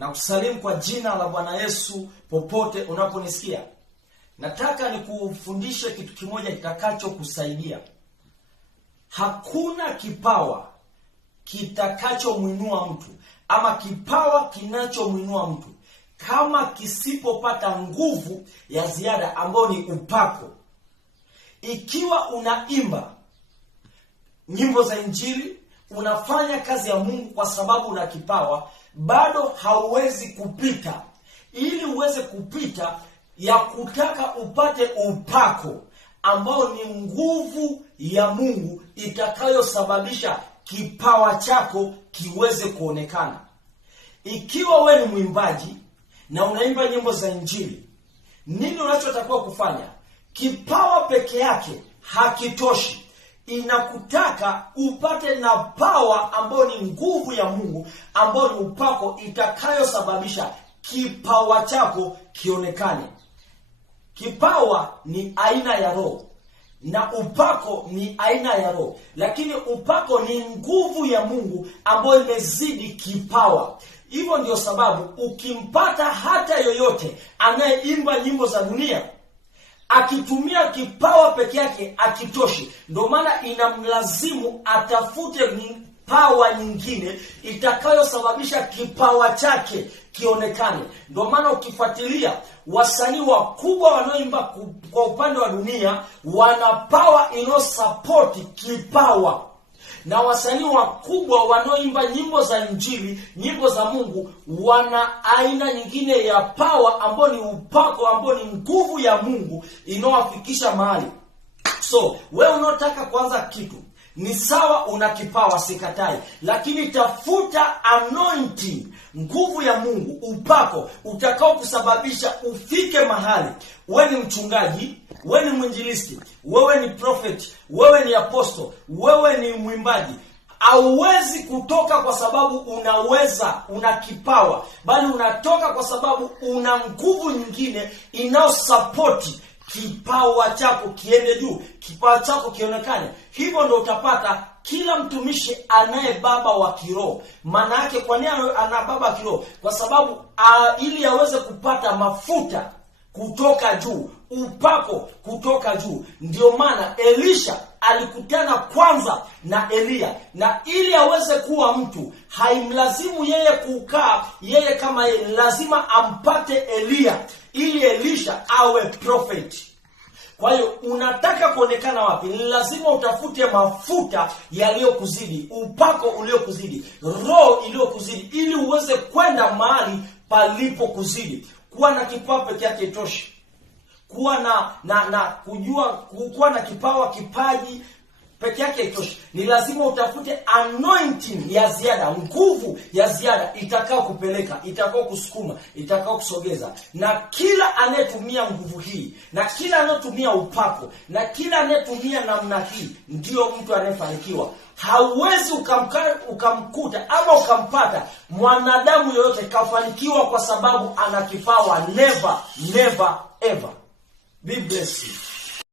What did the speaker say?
Na kusalimu kwa jina la Bwana Yesu popote unaponisikia. Nataka nikufundishe kitu kimoja kitakacho kusaidia. Hakuna kipawa kitakachomwinua mtu ama kipawa kinachomwinua mtu kama kisipopata nguvu ya ziada ambayo ni upako. Ikiwa unaimba nyimbo za Injili, unafanya kazi ya Mungu kwa sababu una kipawa, bado hauwezi kupita. Ili uweze kupita ya kutaka upate upako ambao ni nguvu ya Mungu itakayosababisha kipawa chako kiweze kuonekana. Ikiwa wewe ni mwimbaji na unaimba nyimbo za Injili, nini unachotakiwa kufanya? Kipawa peke yake hakitoshi. Inakutaka upate na power ambayo ni nguvu ya Mungu, ambayo ni upako itakayosababisha kipawa chako kionekane. Kipawa ni aina ya roho na upako ni aina ya roho, lakini upako ni nguvu ya Mungu ambayo imezidi kipawa. Hivyo ndio sababu ukimpata hata yoyote anayeimba nyimbo za dunia, akitumia kipawa peke yake akitoshi. Ndio maana inamlazimu atafute power nyingine itakayosababisha kipawa chake kionekane. Ndio maana ukifuatilia wasanii wakubwa wanaoimba kwa upande wa dunia, wana power inosupport kipawa. Na wasanii wakubwa wanaoimba nyimbo za Injili, nyimbo za Mungu, wana aina nyingine ya power ambayo ni upako, ambayo ni nguvu ya Mungu inayowafikisha mahali. So, wewe unataka kuanza kitu, ni sawa, una kipawa, sikatai, lakini tafuta anointing, nguvu ya Mungu, upako utakao kusababisha ufike mahali. Wewe ni mchungaji, wewe ni mwinjilisti, wewe ni prophet, wewe ni apostle, wewe ni mwimbaji. Hauwezi kutoka kwa sababu una kipawa, bali unatoka kwa sababu una nguvu nyingine inayosupport kipawa chako kiende juu, kipawa chako kionekane. Hivyo ndio utapata kila mtumishi anaye baba wa kiroho. Maana yake kwa nini ana baba wa kiroho? Kwa sababu ili aweze kupata mafuta kutoka juu, upako kutoka juu. Ndio maana Elisha alikutana kwanza na Elia, na ili aweze kuwa mtu haimlazimu yeye kukaa yeye kama yeye, lazima ampate Elia ili Elisha awe prophet. Kwa hiyo unataka kuonekana wapi? Ni lazima utafute mafuta yaliyokuzidi, upako uliokuzidi, roho iliyokuzidi, ili uweze kwenda mahali palipo kuzidi. Kuwa na kipawa peke yake itoshi. Kuwa kuwa na kipawa, kipaji peke yake itoshi. Ni lazima utafute anointing ya ziada, nguvu ya ziada itakao kupeleka, itakao kusukuma, itakao kusogeza. Na kila anayetumia nguvu hii, na kila anayetumia upako, na kila anayetumia namna hii, ndio mtu anayefanikiwa. Hauwezi ukamkuta ama ukampata mwanadamu yoyote kafanikiwa kwa sababu ana kipawa. Never ever. Be blessed.